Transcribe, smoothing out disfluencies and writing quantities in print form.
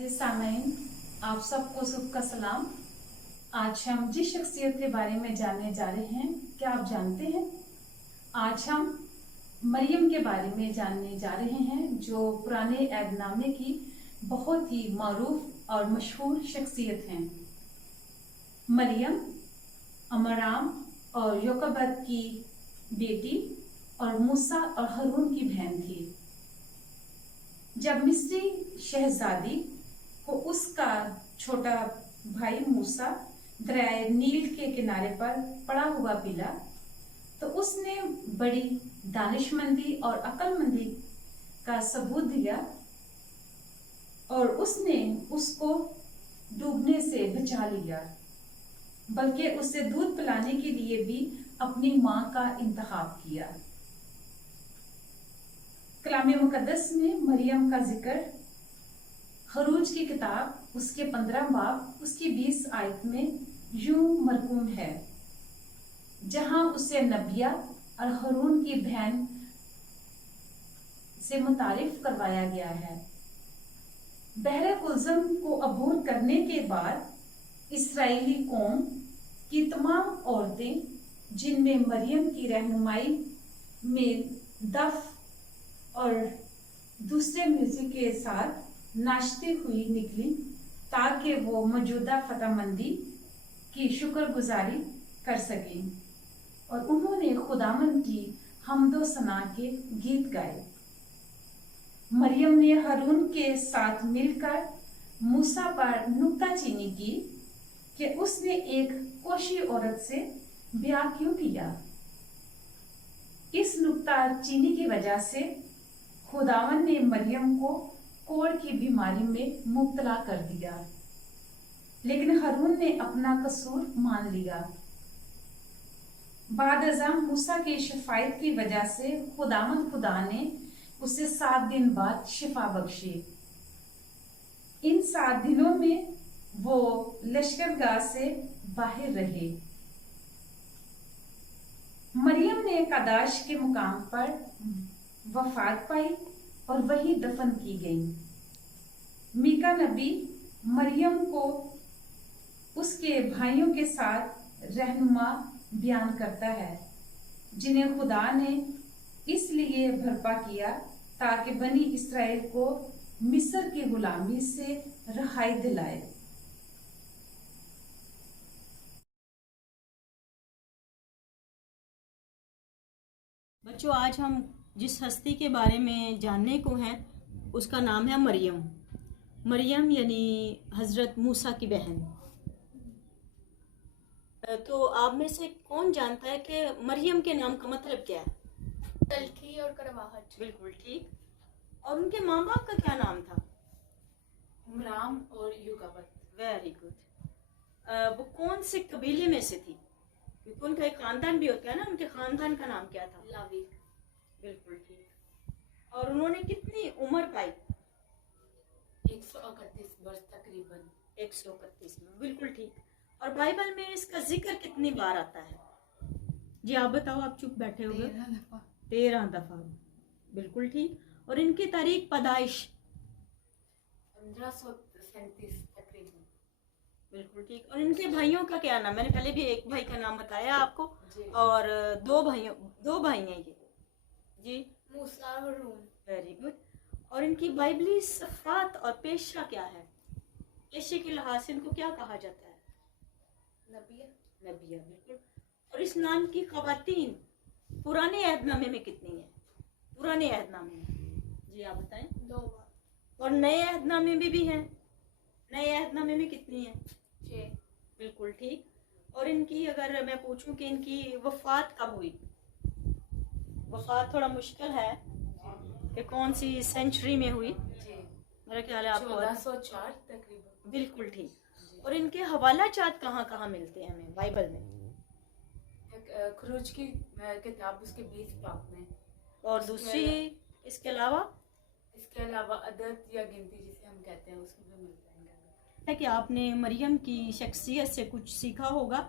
सामईन, आप सबको सबका सलाम। आज हम जिस शख्सियत के बारे में जानने जा रहे हैं, क्या आप जानते हैं? आज हम मरियम के बारे में जानने जा रहे हैं, जो पुराने ऐदनामे की बहुत ही मारूफ और मशहूर शख्सियत हैं। मरियम अमराम और योकबद की बेटी और मूसा और हारून की बहन थी। जब मिस्री शहजादी को उसका छोटा भाई मूसा दरियाए नील के किनारे पर पड़ा हुआ मिला, तो उसने बड़ी दानिशमंदी और अक्लमंदी का सबूत दिया और उसने उसको डूबने से बचा लिया, बल्कि उसे दूध पिलाने के लिए भी अपनी माँ का इंतखाब किया। कलाम मुकद्दस में मरियम का जिक्र खरूज की किताब उसके 15 बाब उसकी 20 आयत में यूं मरकूम है, जहां उसे नबिया और हारून की बहन से मुतारिफ करवाया गया है। बहरे कुलज़म को अबूर करने के बाद इस्राएली कौम की तमाम औरतें, जिनमें मरियम की रहनुमाई में दफ और दूसरे म्यूजिक के साथ नाचती हुई निकली, ताकि वो मौजूदा फतहमंदी की शुक्रगुजारी कर सकें, और उन्होंने खुदामंद की हम्दो सना के गीत गाए। मरियम ने हारून के साथ मिलकर मूसा पर नुक्ताचीनी की कि उसने एक कोशी औरत से ब्याह क्यों किया। इस नुक्ताचीनी की वजह से खुदावन ने मरियम को कोढ़ की बीमारी में मुब्तला कर दिया, लेकिन हारून ने अपना कसूर मान लिया। बाद अज़ां मूसा की शफायत की वजह से खुदा ने उसे 7 दिन बाद शिफा बख्शी। इन 7 दिनों में वो लश्करगाह से बाहर रहे। मरियम ने कादाश के मुकाम पर वफात पाई और वही दफन की गई। मीका नबी मरियम को उसके भाइयों के साथ रहनुमा बयान करता है, जिन्हें खुदा ने इसलिए बर्पा किया ताकि बनी इस्राएल को मिस्र की गुलामी से रहाई दिलाए। बच्चों, आज हम जिस हस्ती के बारे में जानने को हैं उसका नाम है मरियम। मरियम यानी हज़रत मूसा की बहन। तो आप में से कौन जानता है कि मरियम के नाम का मतलब क्या है? तलखी और करवाहट। बिल्कुल ठीक। और उनके माँ बाप का क्या नाम था? अमराम और योकबद। Very good. वो कौन से कबीले में से थी? क्योंकि उनका एक खानदान भी होता है ना, उनके खानदान का नाम क्या था? लावी। बिल्कुल ठीक। और उन्होंने कितनी उम्र पाई? 131 वर्ष तकरीबन। 131 में। बिल्कुल ठीक। और बाइबल में इसका जिक्र कितनी बार आता है? जी आप बताओ, आप चुप बैठे हो गए। 13 दफा। बिल्कुल ठीक। और इनकी तारीख पैदाइश? 1537 तकरीबन। बिल्कुल ठीक। और इनके भाइयों का क्या नाम? मैंने पहले भी एक भाई का नाम बताया आपको, और दो भाई हैं ये। जी, मूसा और हारून। Very good. और इनकी बाइबली सफ़ात और पेशा क्या है? पेशे के लिहाज से इनको क्या कहा जाता है? नबिया। नबिया, बिल्कुल। और इस नाम की ख़वातीन पुराने अहदनामे में कितनी है? पुराने अहदनामे में जी आप बताएं। 2 बार। और नए अहदनामे में भी हैं? नए अहदनामे में कितनी है? 6। बिल्कुल ठीक। और इनकी अगर मैं पूछूं कि इनकी वफात कब हुई? वफात थोड़ा मुश्किल है कि कौन सी सेंचुरी में हुई। मेरा ख्याल है आपको 1404 तकरीबन। बिल्कुल ठीक। और इनके हवाला चात कहाँ कहाँ मिलते हैं हमें बाइबल में? खरूज की किताब उसके 20 बाब में। और दूसरी इसके अलावा अदद या गिनती जिसे हम कहते हैं उसमें भी मिलता है। कि आपने मरियम की शख्सियत से कुछ सीखा होगा